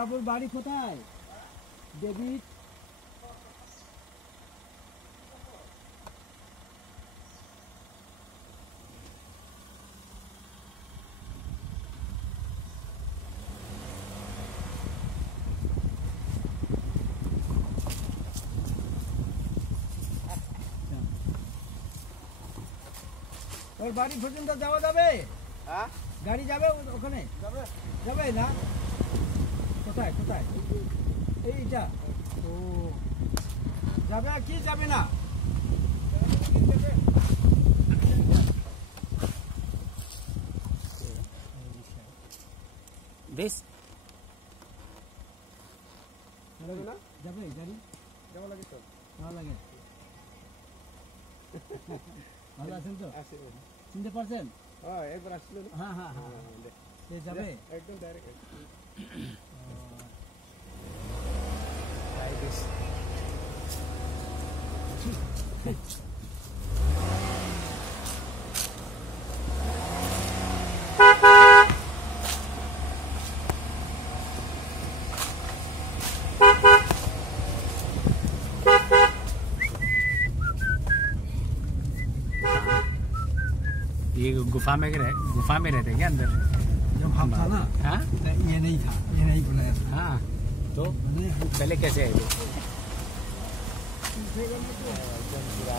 বাবুর বাড়ি কোথায়? ডেভিড ওর বাড়ি পর্যন্ত যাওয়া যাবে? হ্যাঁ, গাড়ি যাবে ওখানে? যাবে যাবে না? কোথায় কোথায়? এইটা ও যাবে কি যাবে না? বেশ যাবে না? যাবে গাড়ি যাওয়া লাগে তো। ভালো লাগে। ভালো আছেন তো? আছে। চিনতে পারছেন? হ্যাঁ, একবার আসছিল না? হ্যাঁ হ্যাঁ হ্যাঁ এ যাবে একদম ডাইরেক্ট। ये गुफा में रहते क्या अंदर? जब हम था ना हाँ ये नहीं था, ये नहीं बुलाया था। हाँ, तो पहले कैसे आए थे? पूरा